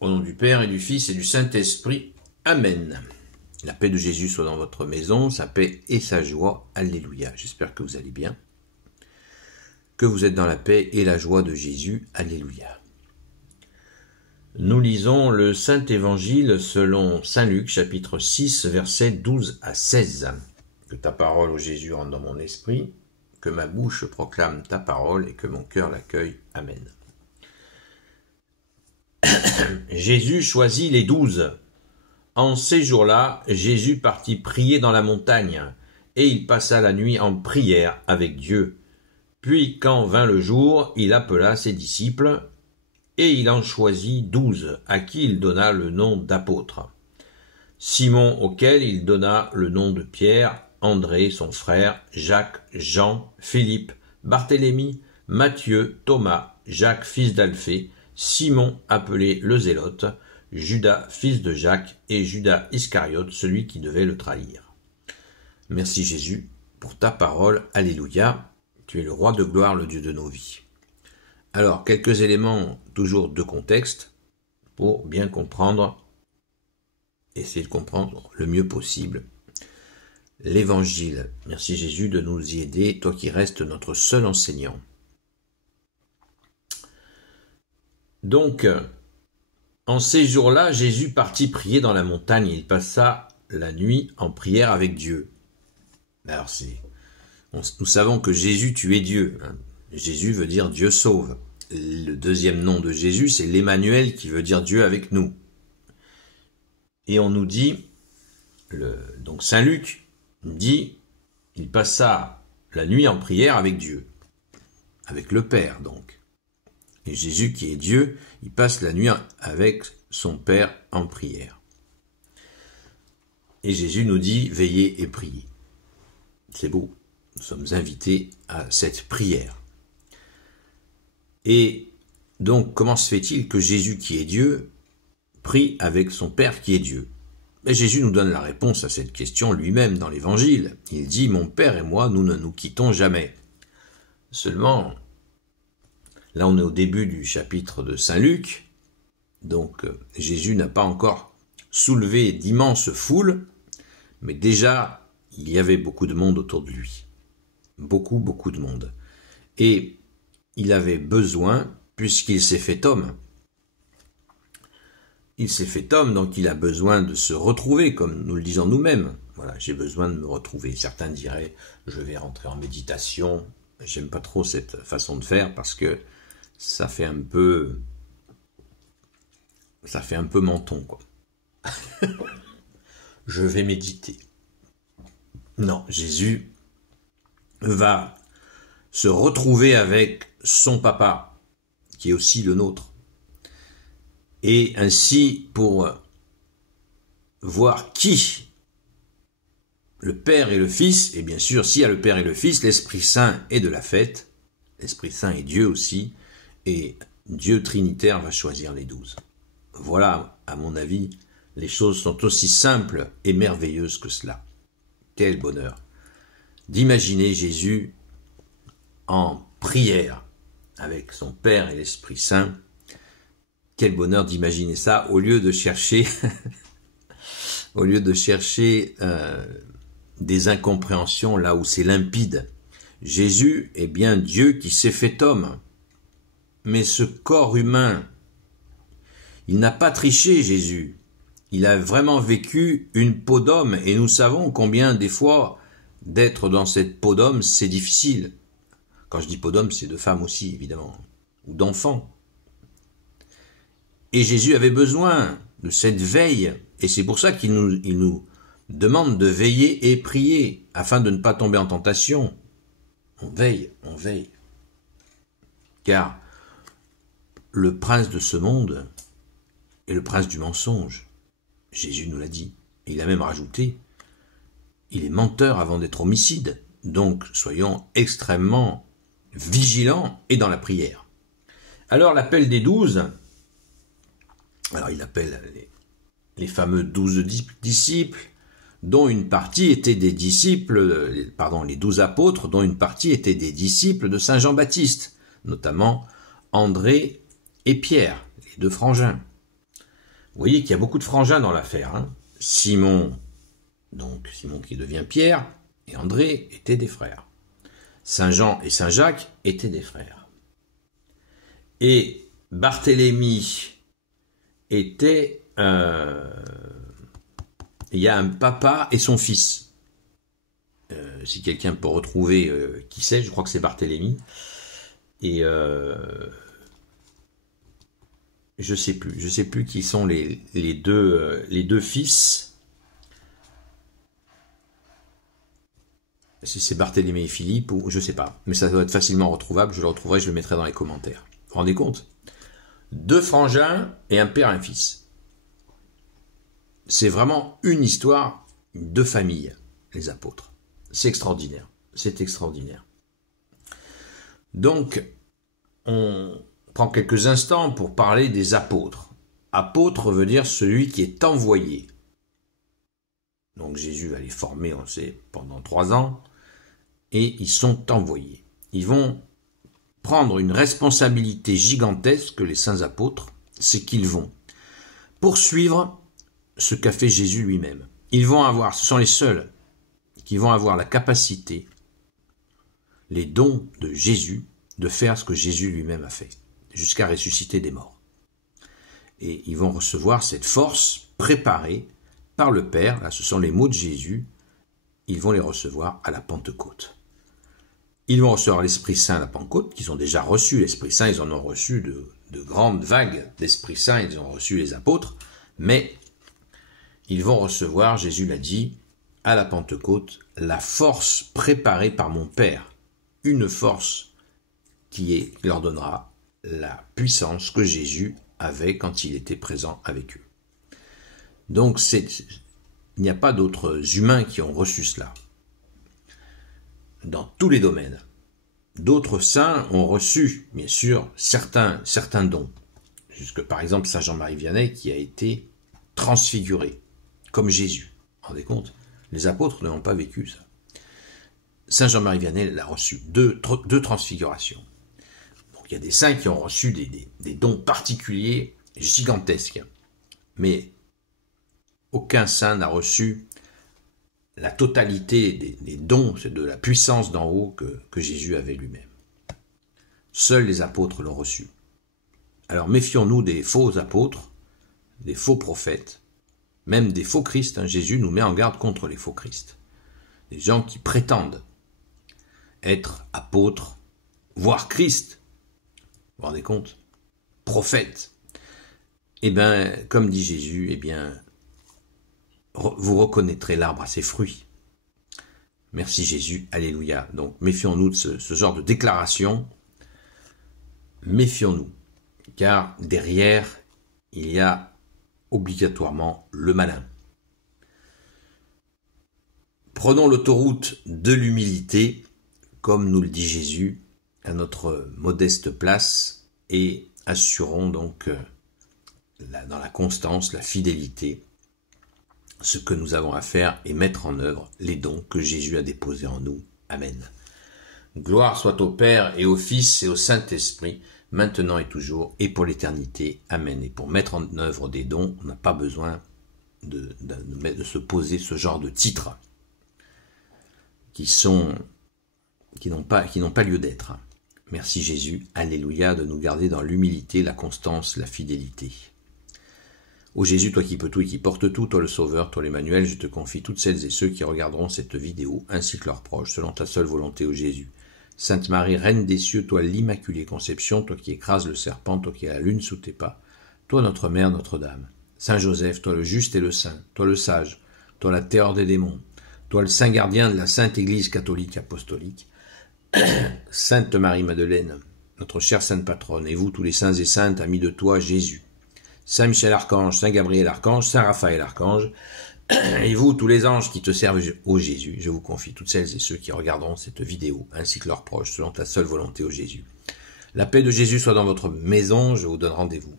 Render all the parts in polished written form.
Au nom du Père et du Fils et du Saint-Esprit. Amen. La paix de Jésus soit dans votre maison, sa paix et sa joie. Alléluia. J'espère que vous allez bien, que vous êtes dans la paix et la joie de Jésus. Alléluia. Nous lisons le Saint-Évangile selon Saint Luc, chapitre 6, versets 12 à 16. Que ta parole, ô Jésus, rentre dans mon esprit, que ma bouche proclame ta parole et que mon cœur l'accueille. Amen. Jésus choisit les 12. En ces jours-là, Jésus partit prier dans la montagne, et il passa la nuit en prière avec Dieu. Puis, quand vint le jour, il appela ses disciples, et il en choisit 12, à qui il donna le nom d'apôtres. Simon, auquel il donna le nom de Pierre, André, son frère, Jacques, Jean, Philippe, Barthélemy, Matthieu, Thomas, Jacques, fils d'Alphée, Simon, appelé le Zélote, Judas, fils de Jacques, et Judas Iscariote, celui qui devait le trahir. Merci Jésus pour ta parole. Alléluia. Tu es le roi de gloire, le Dieu de nos vies. Alors, quelques éléments toujours de contexte pour bien comprendre, essayer de comprendre le mieux possible l'Évangile. Merci Jésus de nous y aider, toi qui restes notre seul enseignant. Donc, en ces jours-là, Jésus partit prier dans la montagne. Il passa la nuit en prière avec Dieu. Alors, nous savons que Jésus, tu es Dieu. Jésus veut dire Dieu sauve. Le deuxième nom de Jésus, c'est l'Emmanuel, qui veut dire Dieu avec nous. Et on nous dit, donc Saint Luc dit, il passa la nuit en prière avec Dieu, avec le Père donc. Et Jésus qui est Dieu, il passe la nuit avec son Père en prière. Et Jésus nous dit, veillez et priez. C'est beau, nous sommes invités à cette prière. Et donc, comment se fait-il que Jésus qui est Dieu prie avec son Père qui est Dieu? Mais Jésus nous donne la réponse à cette question lui-même dans l'Évangile. Il dit, mon Père et moi, nous ne nous quittons jamais. Seulement, là on est au début du chapitre de Saint Luc, donc Jésus n'a pas encore soulevé d'immenses foules, mais déjà il y avait beaucoup de monde autour de lui. Beaucoup de monde. Et il avait besoin, puisqu'il s'est fait homme, donc il a besoin de se retrouver, comme nous le disons nous-mêmes. Voilà, j'ai besoin de me retrouver. Certains diraient, je vais rentrer en méditation. J'aime pas trop cette façon de faire parce que ça fait un peu menton, quoi. Je vais méditer. Non, Jésus va se retrouver avec son papa, qui est aussi le nôtre. Et ainsi, pour voir qui, le Père et le Fils, et bien sûr, s'il y a le Père et le Fils, l'Esprit Saint est de la fête, l'Esprit Saint est Dieu aussi, et Dieu Trinitaire va choisir les 12. Voilà, à mon avis, les choses sont aussi simples et merveilleuses que cela. Quel bonheur d'imaginer Jésus en prière avec son Père et l'Esprit Saint. Quel bonheur d'imaginer ça au lieu de chercher des incompréhensions là où c'est limpide. Jésus est bien Dieu qui s'est fait homme. Mais ce corps humain, il n'a pas triché, Jésus. Il a vraiment vécu une peau d'homme, et nous savons combien des fois d'être dans cette peau d'homme, c'est difficile. Quand je dis peau d'homme, c'est de femme aussi, évidemment, ou d'enfant. Et Jésus avait besoin de cette veille, et c'est pour ça qu'il nous demande de veiller et prier, afin de ne pas tomber en tentation. On veille. Car le prince de ce monde est le prince du mensonge. Jésus nous l'a dit. Il a même rajouté, il est menteur avant d'être homicide. Donc, soyons extrêmement vigilants et dans la prière. Alors, l'appel des 12, alors il appelle les fameux 12 disciples, dont une partie était des disciples, les 12 apôtres, dont une partie était des disciples de Saint Jean-Baptiste, notamment André et Pierre, les deux frangins. Vous voyez qu'il y a beaucoup de frangins dans l'affaire. Hein. Simon qui devient Pierre, et André étaient des frères. Saint Jean et Saint Jacques étaient des frères. Et Barthélemy était... il y a un papa et son fils. Si quelqu'un peut retrouver qui c'est, je crois que c'est Barthélemy. Et je sais plus qui sont les deux fils. Si c'est Barthélemy et Philippe, ou je sais pas. Mais ça doit être facilement retrouvable, je le retrouverai, je le mettrai dans les commentaires. Vous vous rendez compte? 2 frangins et un père et un fils. C'est vraiment une histoire de famille, les apôtres. C'est extraordinaire. C'est extraordinaire. Donc, on prend quelques instants pour parler des apôtres. Apôtre veut dire celui qui est envoyé. Donc Jésus va les former, on sait, pendant 3 ans, et ils sont envoyés. Ils vont prendre une responsabilité gigantesque, les saints apôtres, c'est qu'ils vont poursuivre ce qu'a fait Jésus lui-même. Ils vont avoir, ce sont les seuls qui vont avoir la capacité, les dons de Jésus, de faire ce que Jésus lui-même a fait, jusqu'à ressusciter des morts. Et ils vont recevoir cette force préparée par le Père, là ce sont les mots de Jésus, ils vont les recevoir à la Pentecôte. Ils vont recevoir l'Esprit Saint à la Pentecôte, qu'ils ont déjà reçu l'Esprit Saint, ils en ont reçu de grandes vagues d'Esprit Saint, ils ont reçu les apôtres, mais ils vont recevoir, Jésus l'a dit, à la Pentecôte, la force préparée par mon Père, une force qui leur donnera la puissance que Jésus avait quand il était présent avec eux. Donc il n'y a pas d'autres humains qui ont reçu cela. Dans tous les domaines. D'autres saints ont reçu, bien sûr, certains dons. Jusque par exemple Saint Jean-Marie Vianney qui a été transfiguré, comme Jésus. Vous vous rendez compte? Les apôtres n'ont pas vécu ça. Saint Jean-Marie Vianney l'a reçu, deux transfigurations. Donc il y a des saints qui ont reçu des dons particuliers, gigantesques. Mais aucun saint n'a reçu la totalité des dons, c'est de la puissance d'en haut que Jésus avait lui-même. Seuls les apôtres l'ont reçu. Alors méfions-nous des faux apôtres, des faux prophètes, même des faux Christ. Hein. Jésus nous met en garde contre les faux Christ. Des gens qui prétendent être apôtres, voire Christ. Vous vous rendez compte? Prophètes. Eh bien, comme dit Jésus, eh bien, vous reconnaîtrez l'arbre à ses fruits. Merci Jésus, alléluia. Donc méfions-nous de ce genre de déclaration. Méfions-nous, car derrière, il y a obligatoirement le malin. Prenons l'autoroute de l'humilité, comme nous le dit Jésus, à notre modeste place, et assurons donc dans la constance, la fidélité, ce que nous avons à faire et mettre en œuvre les dons que Jésus a déposés en nous. Amen. Gloire soit au Père et au Fils et au Saint-Esprit, maintenant et toujours et pour l'éternité. Amen. Et pour mettre en œuvre des dons, on n'a pas besoin de se poser ce genre de titres qui n'ont pas lieu d'être. Merci Jésus, alléluia, de nous garder dans l'humilité, la constance, la fidélité. Ô Jésus, toi qui peux tout et qui portes tout, toi le Sauveur, toi l'Emmanuel, je te confie toutes celles et ceux qui regarderont cette vidéo, ainsi que leurs proches, selon ta seule volonté, ô Jésus. Sainte Marie, Reine des cieux, toi l'Immaculée Conception, toi qui écrases le serpent, toi qui as la lune sous tes pas, toi notre Mère, Notre-Dame. Saint Joseph, toi le juste et le saint, toi le sage, toi la terreur des démons, toi le saint gardien de la Sainte Église catholique apostolique, Sainte Marie-Madeleine, notre chère Sainte Patronne, et vous tous les saints et saintes, amis de toi, Jésus. Saint Michel Archange, Saint Gabriel Archange, Saint Raphaël Archange, et vous, tous les anges qui te servent, ô Jésus, je vous confie toutes celles et ceux qui regarderont cette vidéo, ainsi que leurs proches, selon ta seule volonté, ô Jésus. La paix de Jésus soit dans votre maison, je vous donne rendez-vous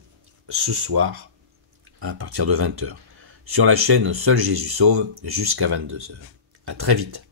ce soir, à partir de 20h, sur la chaîne Seul Jésus Sauve, jusqu'à 22h. À très vite.